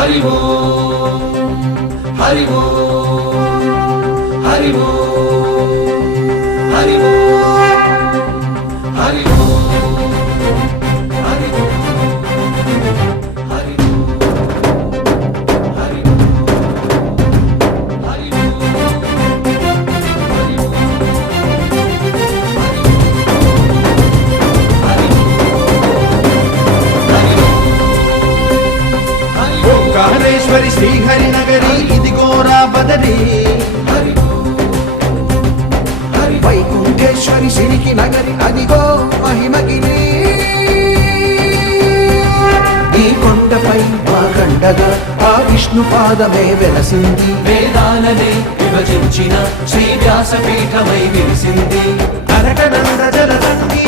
హరి ఓం హరి ఓం హరి ఓం హరి ఓం హరి ఓం హరి ఓం హరి ఓంకారేశ్వరి శ్రీహరి నగరి ఇదిగోరా బదరి వైకుంఠేశ్వరి సిరికి నగరి అదిగో మహిమగిరి ఈ కొండపై మా కండగా ఆ విష్ణు పాదమే వెలసింది వేదాలనే విభజించిన శ్రీ వ్యాసపీఠమై విరిసింది అరకనంద జలదండి